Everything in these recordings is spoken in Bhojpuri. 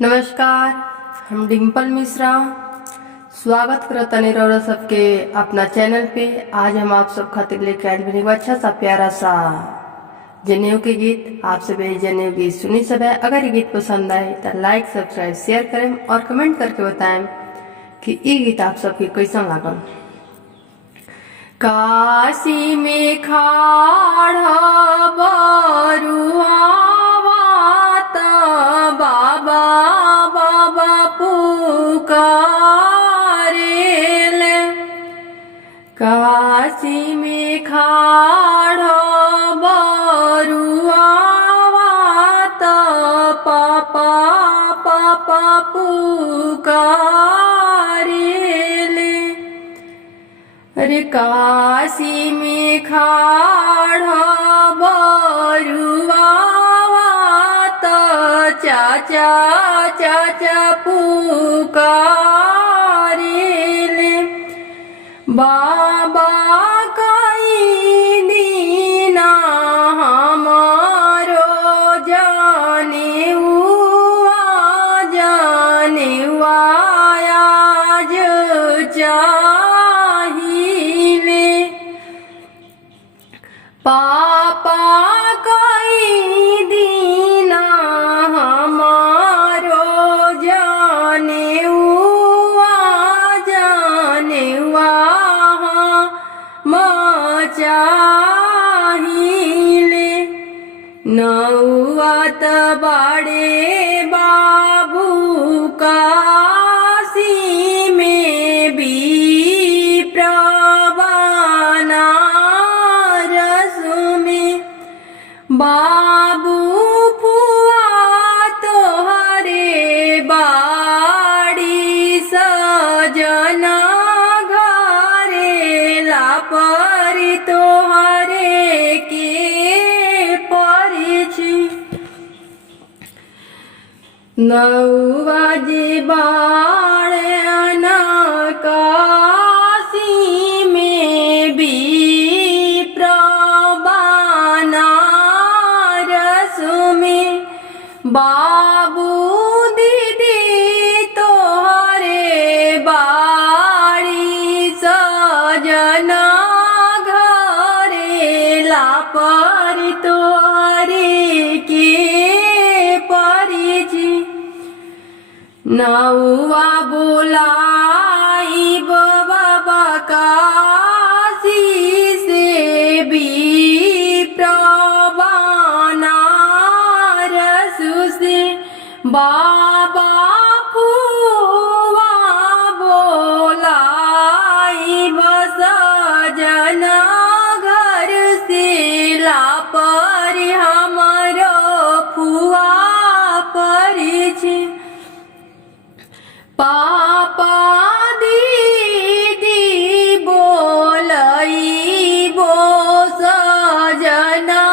नमस्कार, हम डिम्पल मिश्रा स्वागत करतनी रौरा सबके अपना चैनल पे। आज हम आप सब खातिर लेके आए बनी अच्छा सा प्यारा सा जनेऊ के गीत। आप सब ये जनेऊ गीत सुनी सब है। अगर ये गीत पसंद आए तो लाइक सब्सक्राइब शेयर करें और कमेंट करके बताएं कि ये गीत आप सबके कैसा लागल। काशी में खाड़ बरुआ बाबा बाबा पुकारेले, काशी में खाड़ बरुआ पापा पापा पुकारेले। अरे काशी में खाड़ बरुआ चाचा चाचा पुकारेले, बाबा कई दीना हमारो जनेऊआ आज चाहिए। पापा कई दीना हमारो जनेऊआ चाहिए। नौवत बड़े बाबू काशी में भी बाबू फुआ तोहरे बाड़ी सजना घरे लापरी तोहरे के परिछि। नौवा जे बाड़े काशी में भी बाबू दीदी तोहरे बाड़ी सजना घरे लापरी तोहरे के परिछि। नौवा बोलाई बाबा काशी से भी बाबा फुआ बोलाई बस जना घर से लापर हमारो फुआ परिछि। पापा दीदी बोलई बो सजना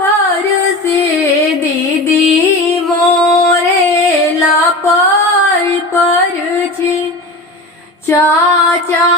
घर से दीदी परिछि। चाचा